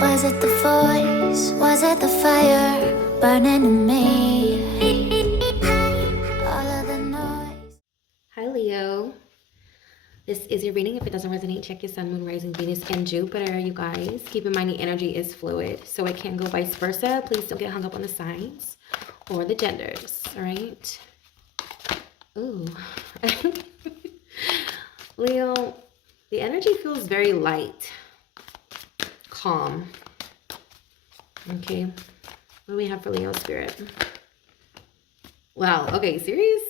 Was it the voice? Was it the fire burning in me? All of the noise. Hi Leo. This is your reading. If it doesn't resonate, check your sun, moon, rising, Venus, and Jupiter, you guys. Keep in mind the energy is fluid, so it can go vice versa. Please don't get hung up on the signs or the genders, all right? Ooh. Leo, the energy feels very light, calm. Okay, what do we have for Leo spirit? Wow, okay, serious?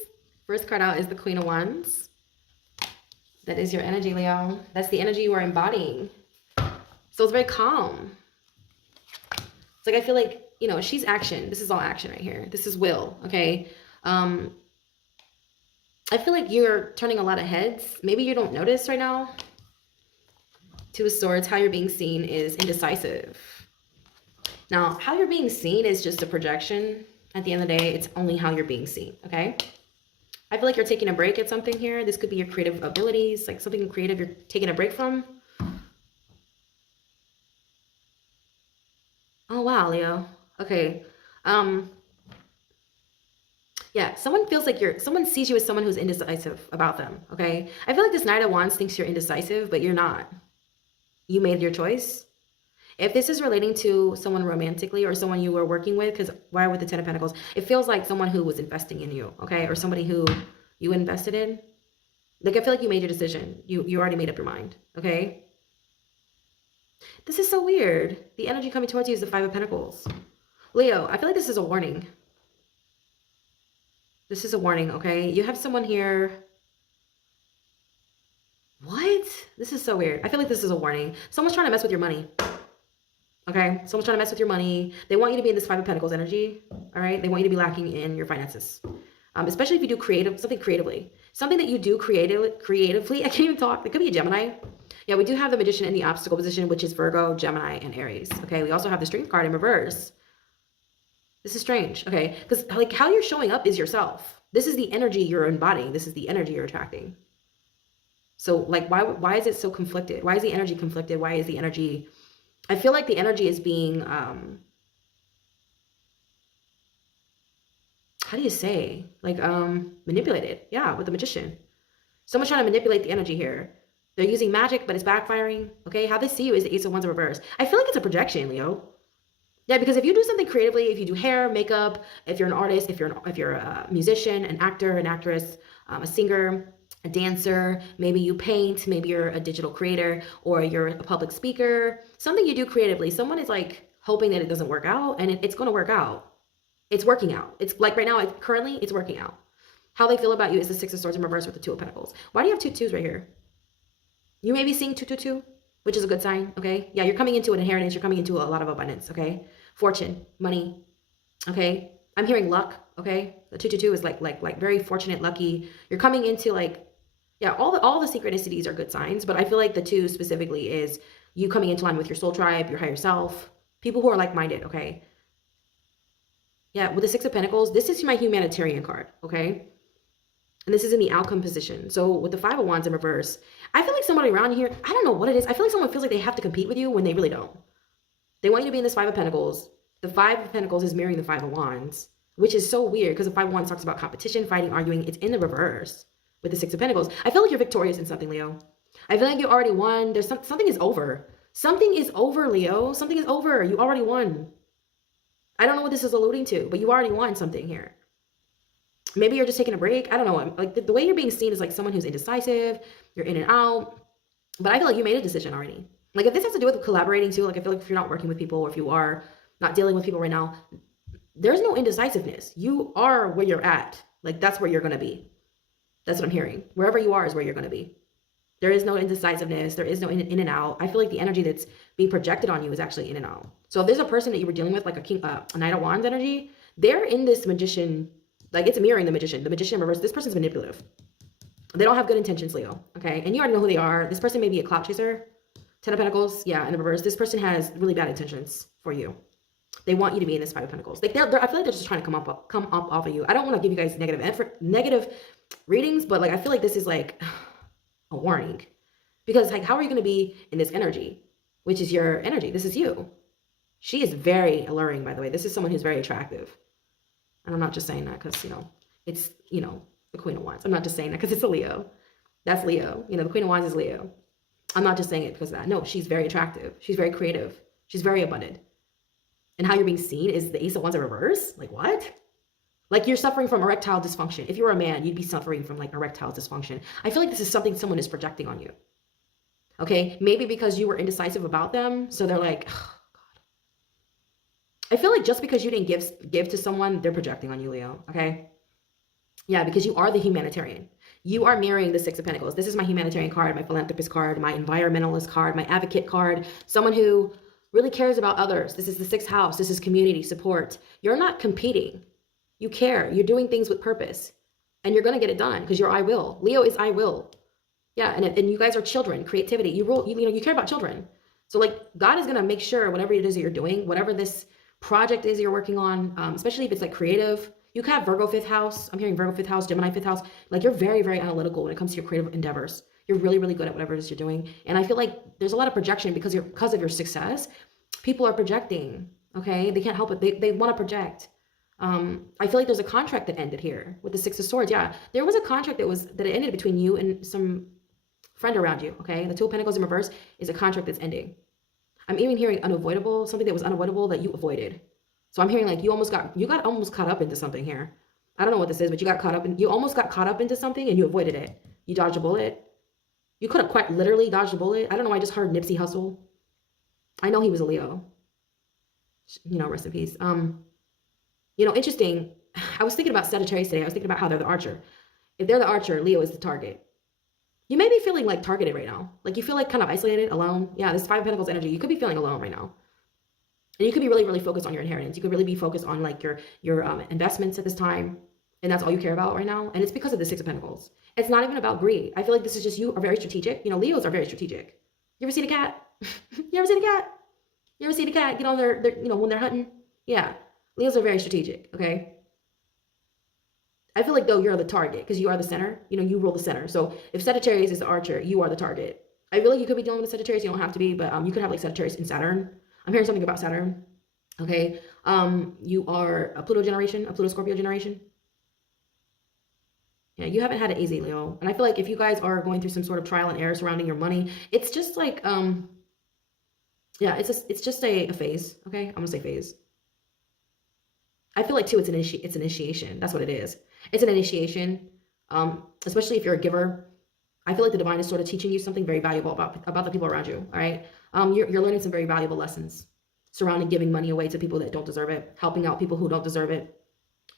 First card out is the Queen of Wands. That is your energy, Leo. That's the energy you are embodying. So it's very calm. It's like, I feel like, you know, she's action. This is all action right here. This is will, okay? I feel like you're turning a lot of heads. Maybe you don't notice right now. Two of Swords, how you're being seen is indecisive. Now, how you're being seen is just a projection. At the end of the day, it's only how you're being seen, okay? I feel like you're taking a break at something here. This could be your creative abilities, like something creative you're taking a break from. Oh, wow, Leo. Okay. Yeah, someone feels like someone sees you as someone who's indecisive about them, okay? I feel like this Knight of Wands thinks you're indecisive, but you're not. You made your choice. If this is relating to someone romantically or someone you were working with, because why with the Ten of Pentacles, it feels like someone who was investing in you, okay? Or somebody who you invested in. Like, I feel like you made your decision. You already made up your mind, okay? This is so weird. The energy coming towards you is the Five of Pentacles. Leo, I feel like this is a warning. This is a warning, okay? You have someone here. What? This is so weird. I feel like this is a warning. Someone's trying to mess with your money. Okay? Someone's trying to mess with your money. They want you to be in this Five of Pentacles energy. All right? They want you to be lacking in your finances. Especially if you do something creatively. Something that you do creatively. I can't even talk. It could be a Gemini. Yeah, we do have the Magician in the obstacle position, which is Virgo, Gemini, and Aries. Okay? We also have the Strength card in reverse. This is strange, okay? Because like how you're showing up is yourself. This is the energy you're embodying. This is the energy you're attracting. So like why is it so conflicted? Why is the energy conflicted? Why is the energy... I feel like the energy is being... how do you say? Like manipulated. Yeah, with the Magician. Someone's trying to manipulate the energy here. They're using magic, but it's backfiring. Okay, how they see you is the Ace of Wands in reverse. I feel like it's a projection, Leo. Yeah, because if you do something creatively, if you do hair, makeup, if you're an artist, if you're a musician, an actor, an actress, a singer, a dancer, maybe you paint, maybe you're a digital creator, or you're a public speaker, something you do creatively, someone is like hoping that it doesn't work out, and it's going to work out. It's working out. It's like right now, currently, it's working out. How they feel about you is the Six of Swords in reverse with the Two of Pentacles. Why do you have two twos right here? You may be seeing 222, which is a good sign, okay? Yeah, you're coming into an inheritance. You're coming into a lot of abundance, okay? Fortune, money, okay? I'm hearing luck, okay? The 222 is like very fortunate, lucky. You're coming into like, yeah, all the synchronicities are good signs, but I feel like the two specifically is you coming into line with your soul tribe, your higher self, people who are like-minded, okay? Yeah, with the Six of Pentacles, this is my humanitarian card, okay? And this is in the outcome position. So with the Five of Wands in reverse, I feel like somebody around here, I don't know what it is. I feel like someone feels like they have to compete with you when they really don't. They want you to be in this Five of Pentacles. The Five of Pentacles is mirroring the Five of Wands, which is so weird because the Five of Wands talks about competition, fighting, arguing. It's in the reverse with the Six of Pentacles. I feel like you're victorious in something, Leo. I feel like you already won. There's something is over. Something is over, Leo. Something is over. You already won. I don't know what this is alluding to, but you already won something here. Maybe you're just taking a break. I don't know. Like the way you're being seen is like someone who's indecisive. You're in and out. But I feel like you made a decision already. Like if this has to do with collaborating too, like I feel like if you're not working with people or if you are not dealing with people right now, there's no indecisiveness. You are where you're at. Like that's where you're going to be. That's what I'm hearing. Wherever you are is where you're going to be. There is no indecisiveness. There is no in and out. I feel like the energy that's being projected on you is actually in and out. So if there's a person that you were dealing with, like a Knight of Wands energy, they're in this Magician, like it's mirroring the Magician. The Magician in reverse, this person's manipulative. They don't have good intentions, Leo. Okay. And you already know who they are. This person may be a clout chaser. Ten of Pentacles, yeah, in the reverse. This person has really bad intentions for you. They want you to be in this Five of Pentacles. Like I feel like they're just trying to come up off of you. I don't want to give you guys negative readings, but like I feel like this is like a warning, because like how are you going to be in this energy, which is your energy? This is you. She is very alluring, by the way. This is someone who's very attractive. And I'm not just saying that because, it's, the Queen of Wands. I'm not just saying that because it's a Leo. That's Leo. The Queen of Wands is Leo. I'm not just saying it because of that. No, she's very attractive. She's very creative. She's very abundant. And how you're being seen is the Ace of Wands in reverse. Like, what? Like, you're suffering from erectile dysfunction. If you were a man, you'd be suffering from, like, erectile dysfunction. I feel like this is something someone is projecting on you. Okay? Maybe because you were indecisive about them. So they're like, oh, God. I feel like just because you didn't give to someone, they're projecting on you, Leo. Okay? Yeah, because you are the humanitarian. You are mirroring the Six of Pentacles. This is my humanitarian card, my philanthropist card, my environmentalist card, my advocate card. Someone who really cares about others. This is the sixth house. This is community support. You're not competing. You care. You're doing things with purpose. And you're going to get it done because you're I will. Leo is I will. Yeah, and you guys are children, creativity. You care about children. So, like, God is going to make sure whatever it is that you're doing, whatever this project is you're working on, especially if it's, like, creative. You could have Virgo 5th house. I'm hearing Virgo 5th house, Gemini 5th house. Like, you're very, very analytical when it comes to your creative endeavors. You're really, really good at whatever it is you're doing. And I feel like there's a lot of projection because of your success. People are projecting, okay? They can't help it. They want to project. I feel like there's a contract that ended here with the Six of Swords. Yeah, there was a contract that ended between you and some friend around you, okay? The Two of Pentacles in reverse is a contract that's ending. I'm even hearing unavoidable, something that was unavoidable that you avoided. So I'm hearing like you got almost caught up into something here. I don't know what this is, but you almost got caught up into something and you avoided it. You dodged a bullet. You could have quite literally dodged a bullet. I don't know. I just heard Nipsey Hussle. I know he was a Leo. Rest in peace. Interesting. I was thinking about Sagittarius today. I was thinking about how they're the archer. If they're the archer, Leo is the target. You may be feeling like targeted right now. Like you feel like kind of isolated, alone. Yeah, this Five of Pentacles energy. You could be feeling alone right now. And you could be really, really focused on your inheritance. You could really be focused on like your investments at this time. And that's all you care about right now. And it's because of the Six of Pentacles. It's not even about greed. I feel like this is just you are very strategic. Leos are very strategic. You ever seen a cat? You ever seen a cat? You ever seen a cat get on their when they're hunting? Yeah. Leos are very strategic, okay? I feel like, though, you're the target because you are the center. You rule the center. So if Sagittarius is the archer, you are the target. I feel like you could be dealing with a Sagittarius. You don't have to be, but you could have, like, Sagittarius in Saturn. I'm hearing something about Saturn, okay? You are a Pluto generation, a Pluto-Scorpio generation. Yeah, you haven't had it easy, Leo. And I feel like if you guys are going through some sort of trial and error surrounding your money, it's just like, yeah, it's just a phase, okay? I'm going to say phase. I feel like, too, it's initiation. That's what it is. It's an initiation, especially if you're a giver. I feel like the divine is sort of teaching you something very valuable about the people around you, all right? You're learning some very valuable lessons surrounding giving money away to people that don't deserve it, helping out people who don't deserve it,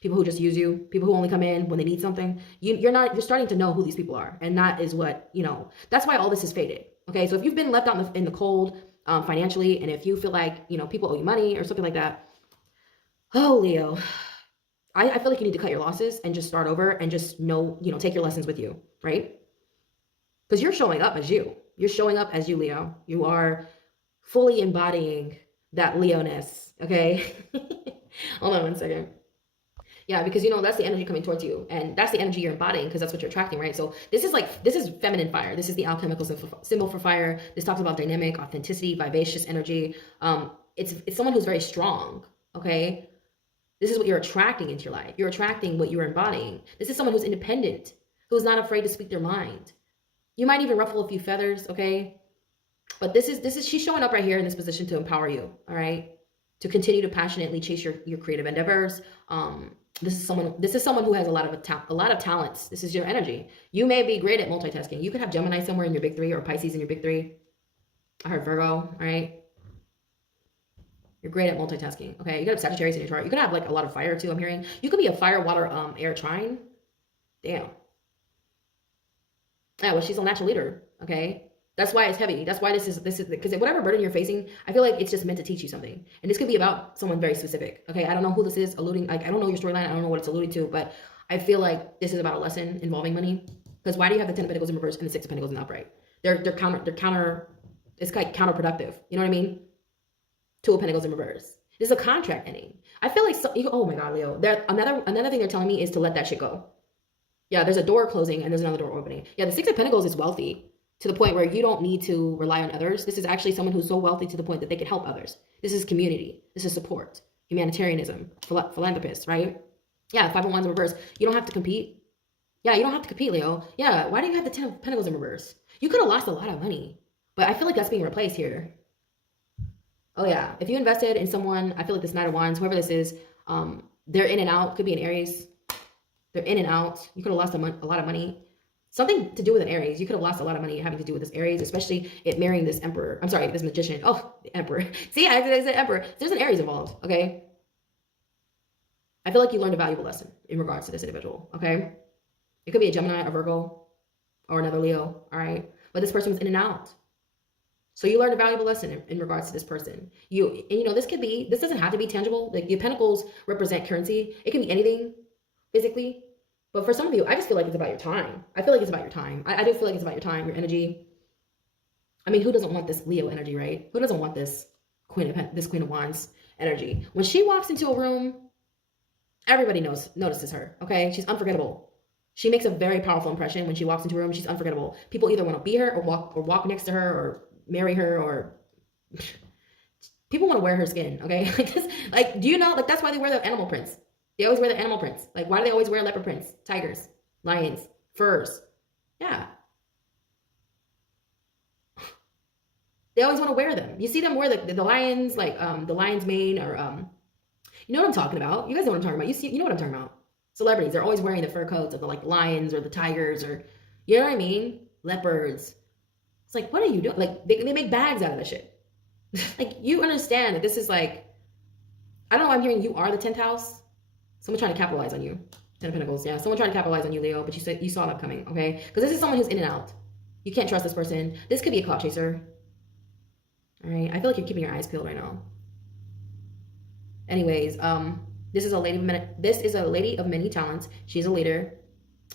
people who just use you, people who only come in when they need something. You're starting to know who these people are, and that is what, that's why all this is faded, okay? So if you've been left out in the cold financially, and if you feel like, people owe you money or something like that, oh, Leo, I feel like you need to cut your losses and just start over and just take your lessons with you, right? Because you're showing up as you. You're showing up as you, Leo. You are fully embodying that Leo-ness, okay? Hold on one second. Yeah, because, that's the energy coming towards you. And that's the energy you're embodying because that's what you're attracting, right? So this is feminine fire. This is the alchemical symbol for fire. This talks about dynamic, authenticity, vivacious energy. It's someone who's very strong, okay? This is what you're attracting into your life. You're attracting what you're embodying. This is someone who's independent, who's not afraid to speak their mind. You might even ruffle a few feathers, okay? But she's showing up right here in this position to empower you, all right? To continue to passionately chase your creative endeavors. This is someone who has a lot of talents. This is your energy. You may be great at multitasking. You could have Gemini somewhere in your big three or Pisces in your big three. I heard Virgo, all right? You're great at multitasking, okay? You could have Sagittarius in your chart. You could have, like, a lot of fire, too, I'm hearing. You could be a fire, water, air trine. Damn. Yeah, well, she's a natural leader, okay? That's why it's heavy. That's why this is, because whatever burden you're facing, I feel like it's just meant to teach you something. And this could be about someone very specific, okay? I don't know who this is alluding, like, I don't know your storyline. I don't know what it's alluding to, but I feel like this is about a lesson involving money. Because why do you have the Ten of Pentacles in reverse and the Six of Pentacles in upright? They're counter, it's like counterproductive. You know what I mean? Two of Pentacles in reverse. This is a contract ending. I feel like, oh my God, Leo. Another thing they're telling me is to let that shit go. Yeah, there's a door closing and there's another door opening. Yeah, the Six of Pentacles is wealthy. to the point where you don't need to rely on others. This is actually someone who's so wealthy to the point that they can help others. This is community. This is support, humanitarianism, philanthropist, right? Yeah, 5 of Wands in reverse. You don't have to compete. Yeah, you don't have to compete, Leo. Yeah, why do you have the 10 of Pentacles in reverse? You could have lost a lot of money, but I feel like that's being replaced here. Oh yeah, if you invested in someone, I feel like this Knight of Wands, whoever this is, they're in and out. Could be an Aries. They're in and out. You could have lost a lot of money. Something to do with an Aries. You could have lost a lot of money having to do with this Aries, especially it marrying this Emperor. I'm sorry, this Magician. Oh, the Emperor. See, I said Emperor. There's an Aries involved, okay? I feel like you learned a valuable lesson in regards to this individual, okay? It could be a Gemini, a Virgo, or another Leo, all right? But this person was in and out. So you learned a valuable lesson in regards to this person. This doesn't have to be tangible. Like your pentacles represent currency. It can be anything physically. But for some of you, I just feel like it's about your time. I feel like it's about your time. I do feel like it's about your time, your energy. I mean, who doesn't want this Leo energy, right? Who doesn't want this Queen of Wands energy? When she walks into a room, everybody notices her, okay? She's unforgettable. She makes a very powerful impression when she walks into a room. She's unforgettable. People either want to be her or walk next to her or marry her, or people want to wear her skin, okay? Like, do you know, like, that's why they wear the animal prints. They always wear the animal prints. Like, why do they always wear leopard prints? Tigers, lions, furs. Yeah. They always want to wear them. You see them wear the lions, like the lion's mane, or you know what I'm talking about. You guys know what I'm talking about. You know what I'm talking about. Celebrities, they're always wearing the fur coats of the lions or the tigers, or you know what I mean? Leopards. It's like, what are you doing? Like, they make bags out of this shit. Like, you understand that this is like, I don't know, I'm hearing you are the 10th house. Someone trying to capitalize on you. 10 of Pentacles, yeah. Someone trying to capitalize on you, Leo, but you saw that coming, okay? Because this is someone who's in and out. You can't trust this person. This could be a clout chaser. All right, I feel like you're keeping your eyes peeled right now. Anyways, this is a lady of many talents. She's a leader,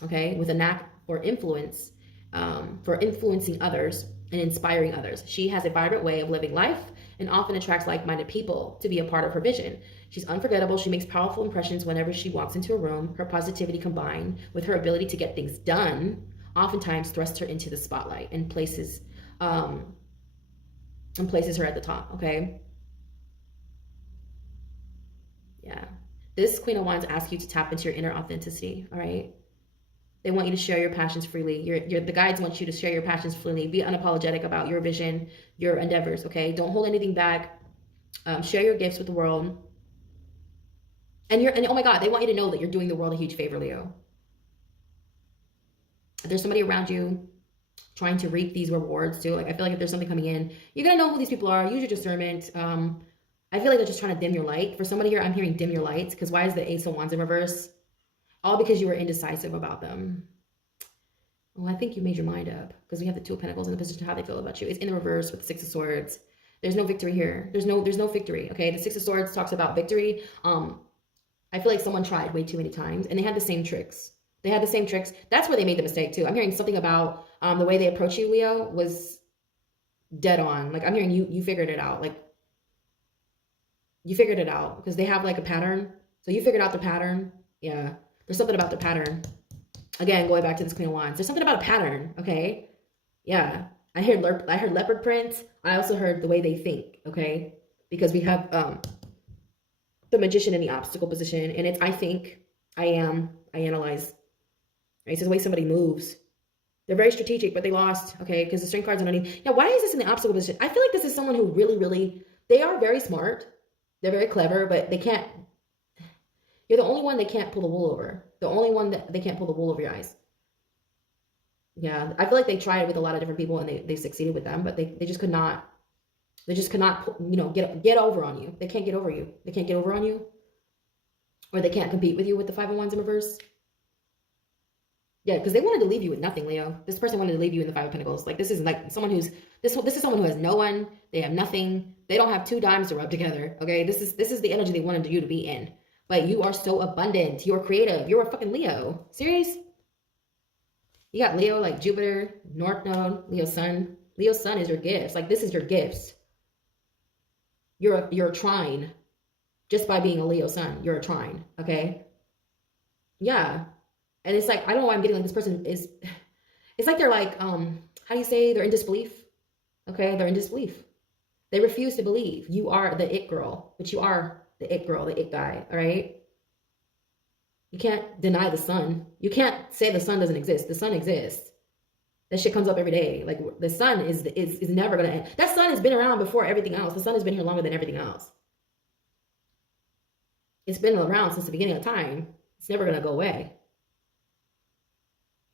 okay, with a knack for influence, for influencing others and inspiring others. She has a vibrant way of living life and often attracts like-minded people to be a part of her vision. She's unforgettable. She makes powerful impressions whenever she walks into a room. Her positivity combined with her ability to get things done oftentimes thrusts her into the spotlight and places her at the top, okay? Yeah. This Queen of Wands asks you to tap into your inner authenticity, all right? They want you to share your passions freely. The guides want you to share your passions freely. Be unapologetic about your vision, your endeavors, okay? Don't hold anything back. Share your gifts with the world. And oh my God, they want you to know that you're doing the world a huge favor, Leo. If there's somebody around you trying to reap these rewards too, like I feel like if there's something coming in, you're gonna know who these people are. Use your discernment. I feel like they're just trying to dim your light. For somebody here, I'm hearing dim your light, because why is the Ace of Wands in reverse? All because you were indecisive about them. Well, I think you made your mind up, because we have the Two of Pentacles in the position of how they feel about you. It's in the reverse with the Six of Swords. There's no victory here. There's no victory, okay? The Six of Swords talks about victory. I feel like someone tried way too many times, and they had the same tricks. They had the same tricks. That's where they made the mistake too. I'm hearing something about the way they approach you, Leo, was dead on. Like, I'm hearing you figured it out. Like, you figured it out, because they have like a pattern. So you figured out the pattern. Yeah. There's something about the pattern. Again, going back to this Queen of Wands. There's something about a pattern, okay? Yeah. I heard leopard print. I also heard the way they think, okay? Because we have the Magician in the obstacle position, and it's I think, I am, I analyze. Right? It's the way somebody moves. They're very strategic, but they lost, okay? Because the Strength card's underneath. Now, why is this in the obstacle position? I feel like this is someone who really, they are very smart. They're very clever, but they can't, you're the only one they can't pull the wool over. The only one that they can't pull the wool over your eyes. Yeah, I feel like they tried with a lot of different people, and they succeeded with them, but they just could not, get over on you. They can't get over you. They can't get over on you. Or they can't compete with you with the Five of Wands in reverse. Yeah, because they wanted to leave you with nothing, Leo. This person wanted to leave you in the Five of Pentacles. Like, this is like someone who's, this is someone who has no one. They have nothing. They don't have two dimes to rub together, okay? This is the energy they wanted you to be in. But you are so abundant. You're creative. You're a fucking Leo. Serious? You got Leo, like Jupiter, North Node, Leo Sun. Leo Sun is your gifts. Like, this is your gifts. You're a trine. Just by being a Leo Sun, you're a trine, okay? Yeah. And it's like, I don't know why I'm getting like this person is, It's like they're like, how do you say, they're in disbelief? Okay, they're in disbelief. They refuse to believe you are the it girl, but you are the it girl, the it guy, all right? You can't deny the sun. You can't say the sun doesn't exist. The sun exists. That shit comes up every day. Like, the sun is never going to end. That sun has been around before everything else. The sun has been here longer than everything else. It's been around since the beginning of time. It's never going to go away.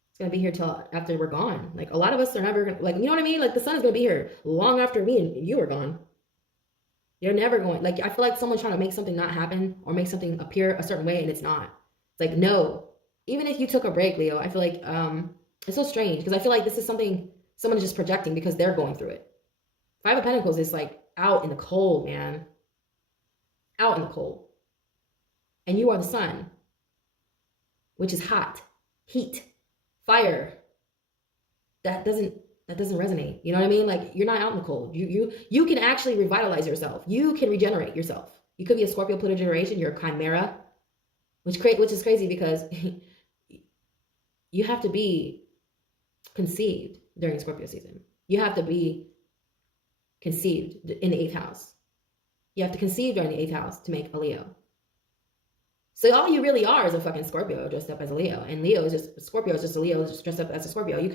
It's going to be here till after we're gone. Like, a lot of us are never going to, like, you know what I mean? Like, the sun is going to be here long after me and you are gone. You're never going, like, I feel like someone's trying to make something not happen or make something appear a certain way and it's not. It's like, no. Even if you took a break, Leo, I feel like it's so strange because I feel like this is something someone is just projecting because they're going through it. Five of Pentacles is like out in the cold, man. Out in the cold. And you are the sun, which is hot, heat, fire. That doesn't resonate. You know what I mean? Like, you're not out in the cold. You can actually revitalize yourself. You can regenerate yourself. You could be a Scorpio Pluto generation. You're a chimera, which is crazy because you have to be conceived during Scorpio season. You have to be conceived in the 8th house. You have to conceive during the 8th house to make a Leo. So all you really are is a fucking Scorpio dressed up as a Leo. And Scorpio is just a Leo just dressed up as a Scorpio. You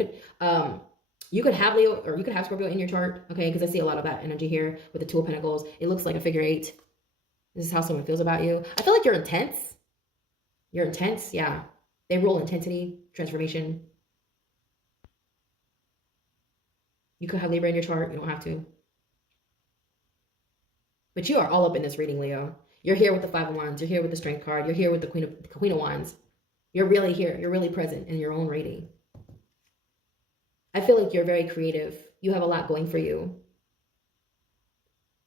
could have Leo, or you could have Scorpio in your chart, okay? Because I see a lot of that energy here with the Two of Pentacles. It looks like a figure 8. This is how someone feels about you. I feel like you're intense. You're intense, yeah. They rule intensity, transformation. You could have Libra in your chart. You don't have to. But you are all up in this reading, Leo. You're here with the Five of Wands. You're here with the Strength card. You're here with the Queen of Wands. You're really here. You're really present in your own reading. I feel like you're very creative. You have a lot going for you.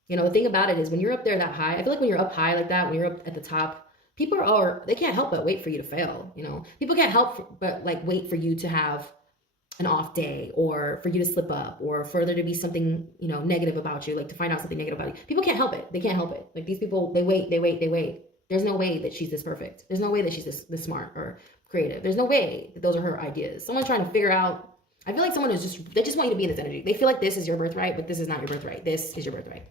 You know, the thing about it is when you're up there that high, I feel like when you're up high like that, when you're up at the top, people they can't help but wait for you to fail. You know, people can't help but like wait for you to have an off day, or for you to slip up, or for there to be something, you know, negative about you, like to find out something negative about you. People can't help it. They can't help it. Like, these people, they wait. There's no way that she's this perfect. There's no way that she's this smart or creative. There's no way that those are her ideas. Someone's trying to figure out, I feel like someone is they just want you to be in this energy. They feel like this is your birthright, but this is not your birthright. This is your birthright.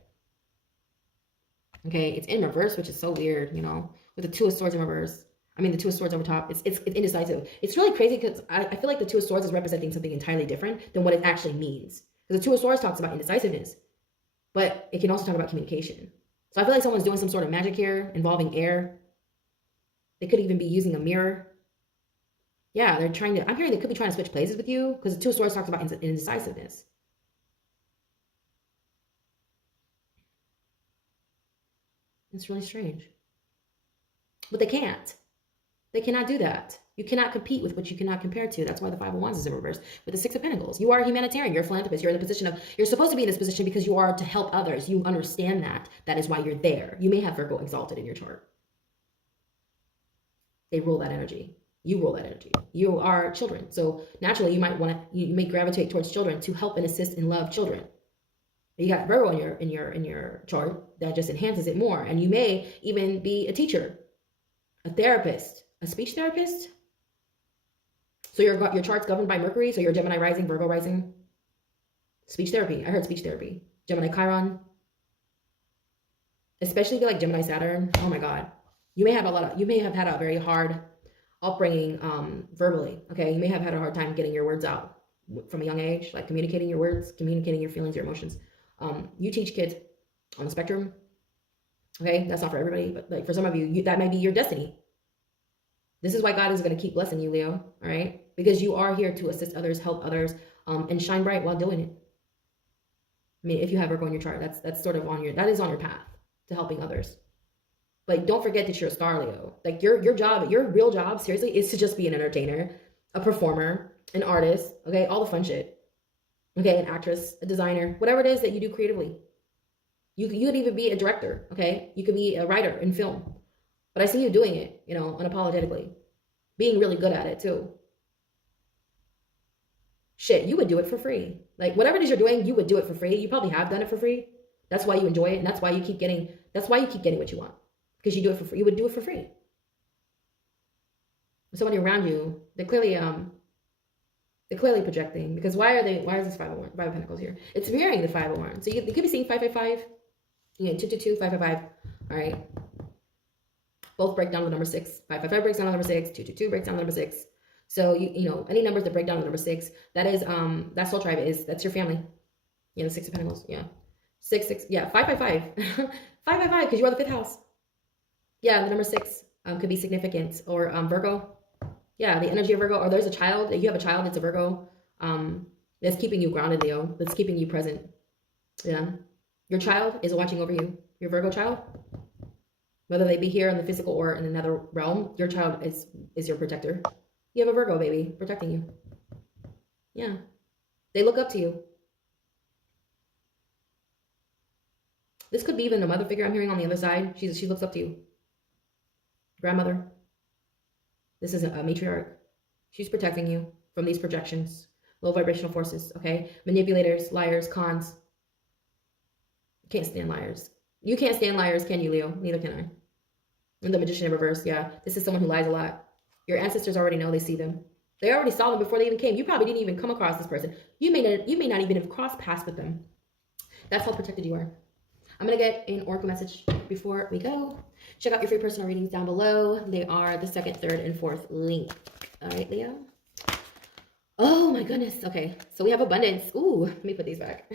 Okay, it's in reverse, which is so weird, you know, with the Two of Swords in reverse. I mean, the Two of Swords over top, it's indecisive. It's really crazy because I feel like the Two of Swords is representing something entirely different than what it actually means. Because the Two of Swords talks about indecisiveness, but it can also talk about communication. So I feel like someone's doing some sort of magic here involving air. They could even be using a mirror. Yeah, I'm hearing they could be trying to switch places with you because the Two of Swords talks about indecisiveness. It's really strange. But they can't. They cannot do that. You cannot compete with what you cannot compare to. That's why the Five of Wands is in reverse with the Six of Pentacles. You are a humanitarian. You're a philanthropist. You're in the position of, you're supposed to be in this position because you are to help others. You understand that. That is why you're there. You may have Virgo exalted in your chart. They rule that energy. You rule that energy. You are children. So naturally you may gravitate towards children to help and assist and love children. You got Virgo in your chart that just enhances it more. And you may even be a teacher, a therapist, a speech therapist. So your chart's governed by Mercury. So you're Gemini rising, Virgo rising. Speech therapy. I heard speech therapy. Gemini Chiron. Especially if you like Gemini Saturn. Oh my God. You may have had a very hard upbringing verbally. Okay. You may have had a hard time getting your words out from a young age, like communicating your words, communicating your feelings, your emotions. You teach kids on the spectrum. Okay, that's not for everybody, but like for some of you, that might be your destiny. This is why God is going to keep blessing you, Leo. All right, because you are here to assist others, help others, and shine bright while doing it. I mean, if you have Virgo in your chart, that's sort of on your path to helping others. But don't forget that you're a star, Leo. Like your real job, seriously, is to just be an entertainer, a performer, an artist. Okay, all the fun shit. Okay, an actress, a designer, whatever it is that you do creatively. You could even be a director, okay? You could be a writer in film. But I see you doing it, you know, unapologetically. Being really good at it, too. Shit, you would do it for free. Like, whatever it is you're doing, you would do it for free. You probably have done it for free. That's why you enjoy it, and that's why you keep getting what you want. Because you do it for free. You would do it for free. Somebody around you, they're clearly, They're clearly projecting, because why is this 501, 5 of Pentacles here? It's mirroring the 501. So you could be seeing 555, 222, 555. All right. Both break down to the number 6. 555 breaks down to the number 6. 222 breaks down to the number 6. So any numbers that break down to the number 6, that is that soul tribe that's your family. The 6 of Pentacles. Yeah. 6. Yeah. 555. 555, because you are the 5th house. Yeah, the number 6 could be significant. Or Virgo. Yeah, the energy of Virgo. Or there's a child. You have a child. It's a Virgo. That's keeping you grounded, Leo. That's keeping you present. Yeah. Your child is watching over you. Your Virgo child. Whether they be here in the physical or in another realm, your child is your protector. You have a Virgo baby protecting you. Yeah. They look up to you. This could be even a mother figure I'm hearing on the other side. She looks up to you. Grandmother. This is a matriarch. She's protecting you from these projections. Low vibrational forces, okay? Manipulators, liars, cons. Can't stand liars. You can't stand liars, can you, Leo? Neither can I. And the Magician in reverse, yeah. This is someone who lies a lot. Your ancestors already know, they see them. They already saw them before they even came. You probably didn't even come across this person. You may not even have crossed paths with them. That's how protected you are. I'm going to get an oracle message before we go. Check out your free personal readings down below. They are the 2nd, 3rd, and 4th link. All right, Leo. Oh, my goodness. Okay, so we have abundance. Ooh, let me put these back.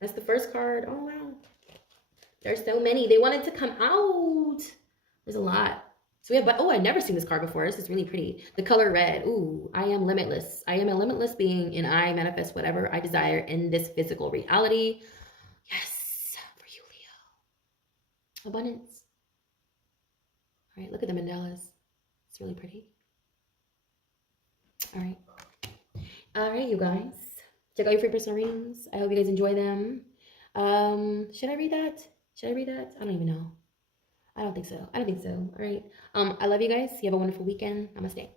That's the first card. Oh, wow. There's so many. They wanted to come out. There's a lot. So we have, I've never seen this card before. This is really pretty. The color red. Ooh, I am limitless. I am a limitless being, and I manifest whatever I desire in this physical reality. Yes, for you, Leo. Abundance. All right, look at the mandalas. It's really pretty. All right. All right, you guys. Check out your free personal readings. I hope you guys enjoy them. Should I read that? Should I read that? I don't even know. I don't think so. All right. I love you guys. You have a wonderful weekend. Namaste.